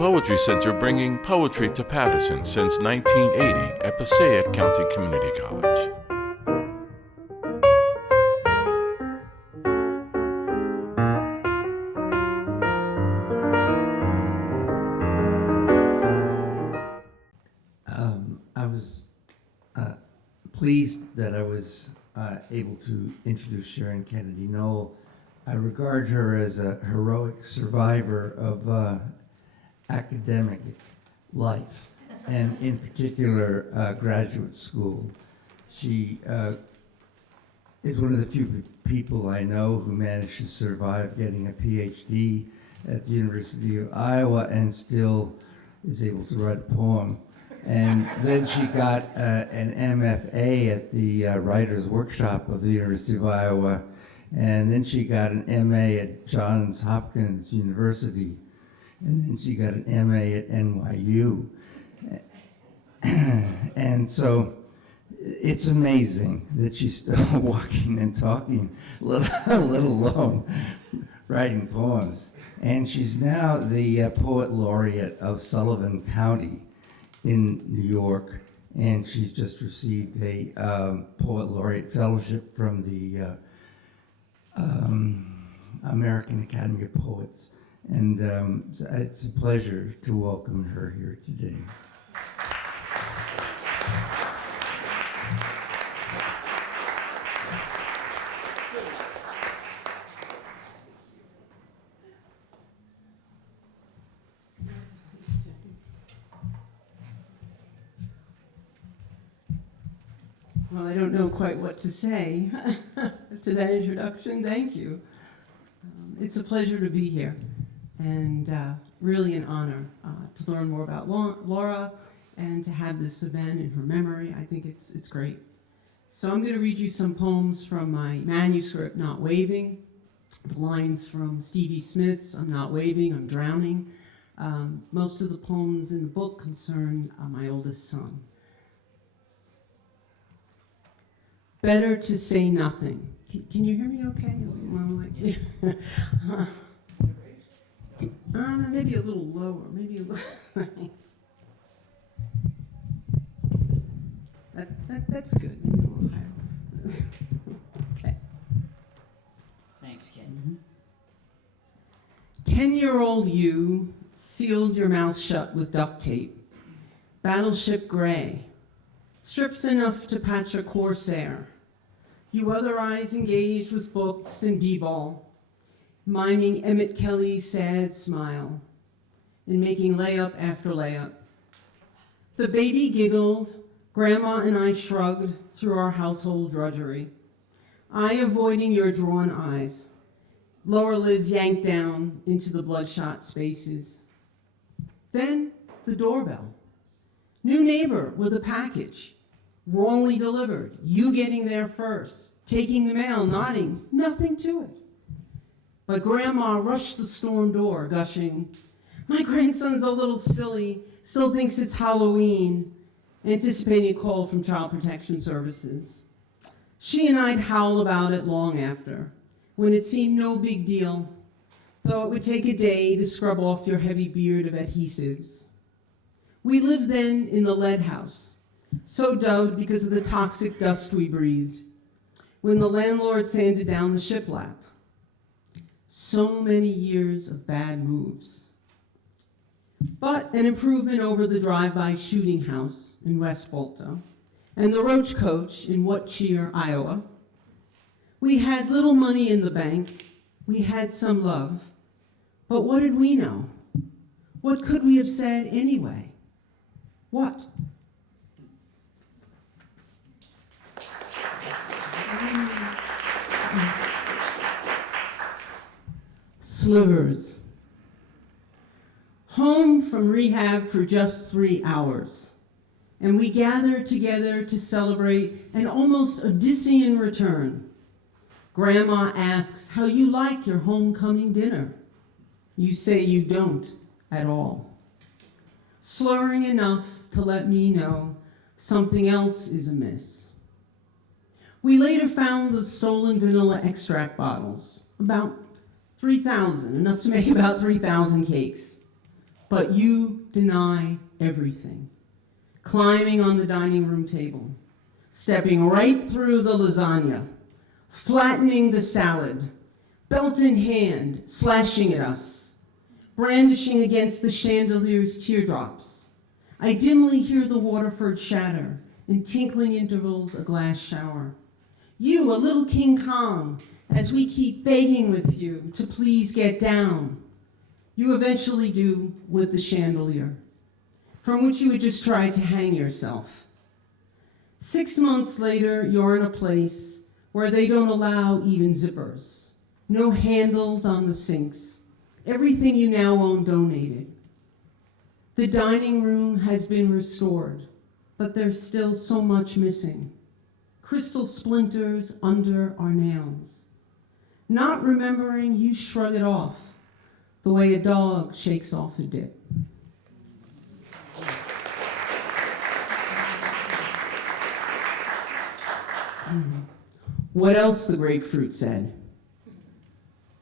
Poetry Center, bringing poetry to Paterson since 1980 at Passaic County Community College. I was pleased that I was able to introduce Sharon Kennedy-Nolle. I regard her as a heroic survivor of academic life, and in particular graduate school. She is one of the few people I know who managed to survive getting a PhD at the University of Iowa and still is able to write a poem. And then she got an MFA at the Writers' Workshop of the University of Iowa, and then she got an MA at Johns Hopkins University, and then she got an MA at NYU. And so it's amazing that she's still walking and talking, let alone writing poems. And she's now the poet laureate of Sullivan County in New York, and she's just received a poet laureate fellowship from the American Academy of Poets. And it's a pleasure to welcome her here today. Well, I don't know quite what to say to that introduction. Thank you. It's a pleasure to be here, and really an honor to learn more about Laura and to have this event in her memory. I think it's great. So I'm going to read you some poems from my manuscript, Not Waving, the lines from Stevie Smith's I'm Not Waving, I'm Drowning. Most of the poems in the book concern my oldest son. Better to say nothing. Can you hear me okay? Maybe a little lower, maybe a little, thanks. That's good, maybe a little higher. Okay. Thanks, Ken. 10-year-old you sealed your mouth shut with duct tape. Battleship gray. Strips enough to patch a corsair. You other eyes engaged with books and b-ball, miming Emmett Kelly's sad smile, and making layup after layup. The baby giggled, Grandma and I shrugged through our household drudgery. I avoiding your drawn eyes, lower lids yanked down into the bloodshot spaces. Then the doorbell. New neighbor with a package, wrongly delivered, you getting there first, taking the mail, nodding, nothing to it. But Grandma rushed the storm door, gushing, my grandson's a little silly, still thinks it's Halloween, anticipating a call from Child Protection Services. She and I'd howl about it long after, when it seemed no big deal, though it would take a day to scrub off your heavy beard of adhesives. We lived then in the lead house, so dubbed because of the toxic dust we breathed, when the landlord sanded down the shiplap. So many years of bad moves. But an improvement over the drive-by shooting house in West Balto and the roach coach in What Cheer, Iowa. We had little money in the bank. We had some love. But what did we know? What could we have said anyway? What? Slivers. Home from rehab for just 3 hours, and we gathered together to celebrate an almost Odyssean return. Grandma asks how you like your homecoming dinner. You say you don't at all, slurring enough to let me know something else is amiss. We later found the stolen vanilla extract bottles, about 3,000, enough to make about 3,000 cakes. but you deny everything. Climbing on the dining room table, stepping right through the lasagna, flattening the salad, belt in hand, slashing at us, brandishing against the chandelier's teardrops. I dimly hear the Waterford shatter, in tinkling intervals a glass shower. You, a little King Kong, as we keep begging with you to please get down. You eventually do with the chandelier, from which you had just tried to hang yourself. 6 months later, you're in a place where they don't allow even zippers, no handles on the sinks, everything you now own donated. The dining room has been restored, but there's still so much missing. Crystal splinters under our nails. Not remembering, you shrug it off, the way a dog shakes off a dip. What else the grapefruit said.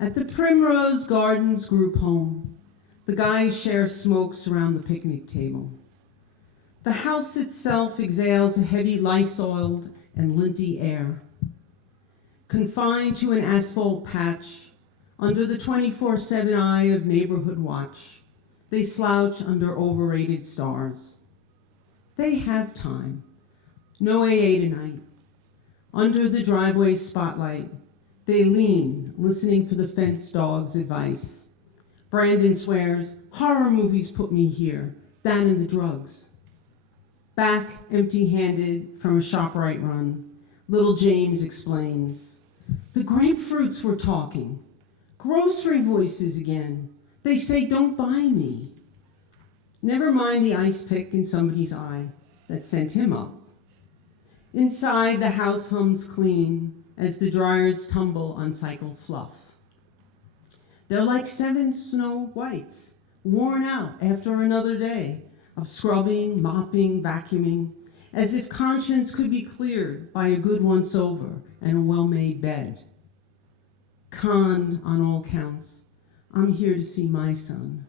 At the Primrose Gardens group home, the guys share smokes around the picnic table. The house itself exhales a heavy lice-oiled and linty air. Confined to an asphalt patch, under the 24/7 eye of neighborhood watch, they slouch under overrated stars. They have time. No AA tonight. Under the driveway spotlight, they lean, listening for the fence dog's advice. Brandon swears, horror movies put me here, that and the drugs. Back, empty-handed from a ShopRite run, little James explains, the grapefruits were talking. Grocery voices again. They say, don't buy me. Never mind the ice pick in somebody's eye that sent him up. Inside, the house hums clean as the dryers tumble on cycle fluff. They're like 7 Snow Whites, worn out after another day of scrubbing, mopping, vacuuming, as if conscience could be cleared by a good once-over and a well-made bed. Conned on all counts, I'm here to see my son,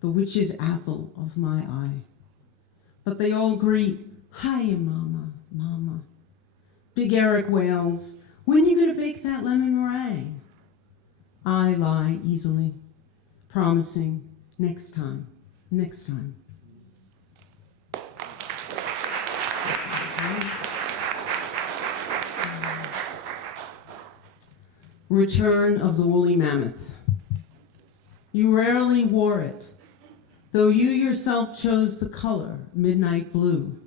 the witch's apple of my eye. But they all greet, hiya, mama, mama. Big Eric wails, when you gonna bake that lemon meringue? I lie easily, promising next time, next time. Return of the Woolly Mammoth. You rarely wore it, though you yourself chose the color, midnight blue,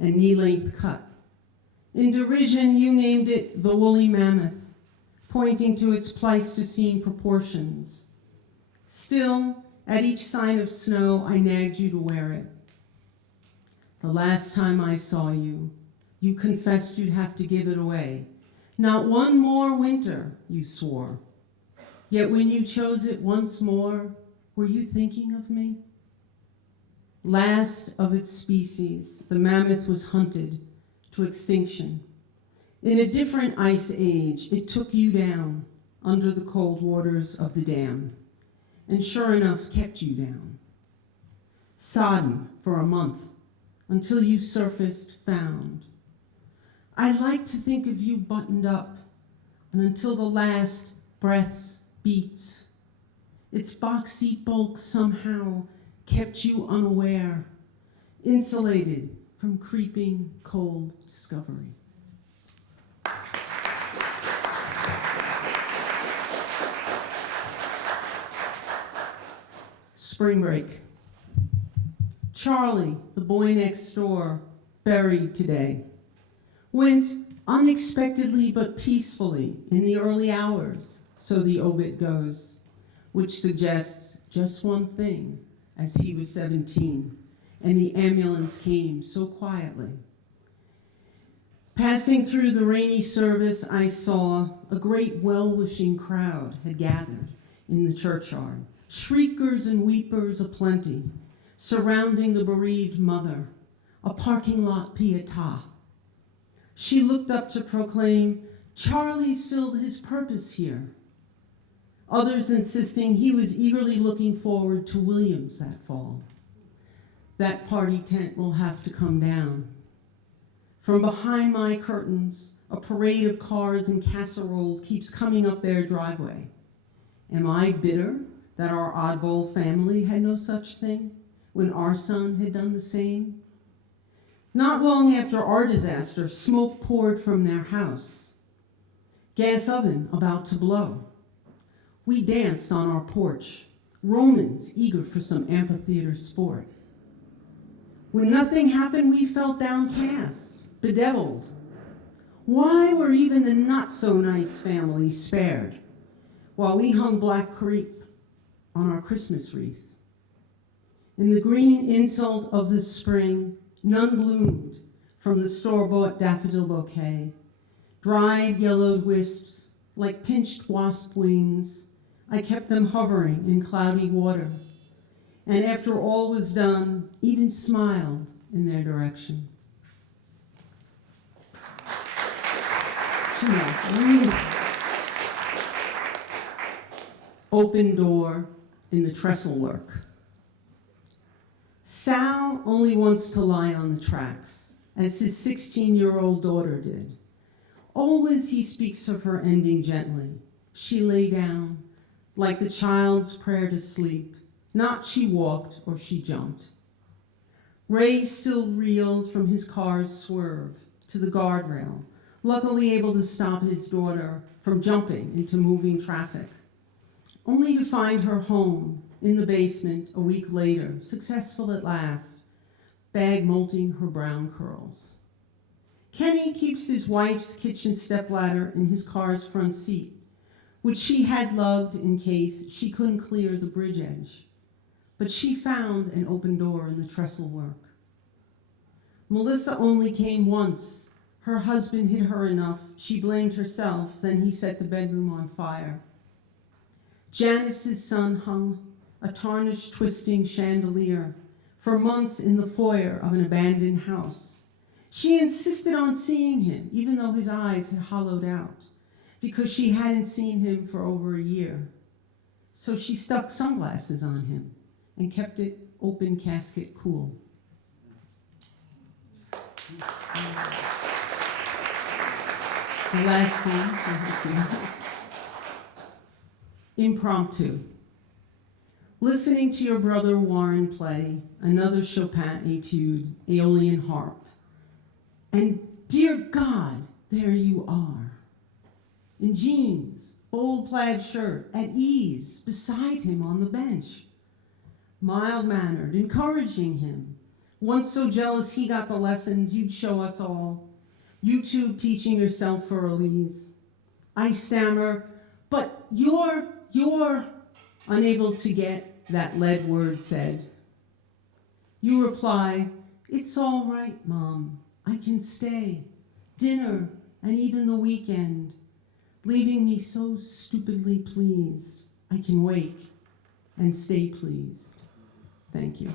and knee-length cut. In derision, you named it the Woolly Mammoth, pointing to its Pleistocene proportions. Still, at each sign of snow, I nagged you to wear it. The last time I saw you, you confessed you'd have to give it away. Not one more winter, you swore. Yet when you chose it once more, were you thinking of me? Last of its species, the mammoth was hunted to extinction. In a different ice age, it took you down under the cold waters of the dam, and sure enough, kept you down. Sodden for a month, until you surfaced found. I like to think of you buttoned up, and until the last breath's beats, its boxy bulk somehow kept you unaware, insulated from creeping cold discovery. Spring break. Charlie, the boy next door, buried today. Went unexpectedly but peacefully in the early hours, so the obit goes, which suggests just one thing, as he was 17, and the ambulance came so quietly. Passing through the rainy service, I saw a great well-wishing crowd had gathered in the churchyard, shriekers and weepers aplenty, surrounding the bereaved mother, a parking lot pietà. She looked up to proclaim, Charlie's filled his purpose here. others insisting he was eagerly looking forward to Williams that fall. That party tent will have to come down. From behind my curtains, a parade of cars and casseroles keeps coming up their driveway. Am I bitter that our oddball family had no such thing when our son had done the same? Not long after our disaster, smoke poured from their house. Gas oven about to blow. We danced on our porch, Romans eager for some amphitheater sport. When nothing happened, we felt downcast, bedeviled. Why were even the not-so-nice families spared while we hung black crepe on our Christmas wreath? In the green insult of the spring, none bloomed from the store-bought daffodil bouquet. Dried yellowed wisps, like pinched wasp wings, I kept them hovering in cloudy water, and after all was done, even smiled in their direction. Open door in the trestle work. Sal only wants to lie on the tracks, as his 16-year-old daughter did. Always he speaks of her ending gently. She lay down, like the child's prayer to sleep, not she walked or she jumped. Ray still reels from his car's swerve to the guardrail, luckily able to stop his daughter from jumping into moving traffic, only to find her home in the basement a week later, successful at last, bag molting her brown curls. Kenny keeps his wife's kitchen stepladder in his car's front seat, which she had lugged in case she couldn't clear the bridge edge. But she found an open door in the trestle work. Melissa only came once. Her husband hit her enough. She blamed herself. Then he set the bedroom on fire. Janice's son hung a tarnished, twisting chandelier for months in the foyer of an abandoned house. She insisted on seeing him, even though his eyes had hollowed out, because she hadn't seen him for over a year. So she stuck sunglasses on him and kept it open casket cool. The last one. Impromptu. Listening to your brother Warren play another Chopin etude, Aeolian harp. And dear God, there you are. In jeans, old plaid shirt, at ease, beside him on the bench. Mild-mannered, encouraging him. Once so jealous he got the lessons you'd show us all. You two teaching yourself for Elise. I stammer, but you're unable to get that lead word said. You reply, it's all right, Mom. I can stay. Dinner and even the weekend. Leaving me so stupidly pleased. I can wake and stay pleased. Thank you.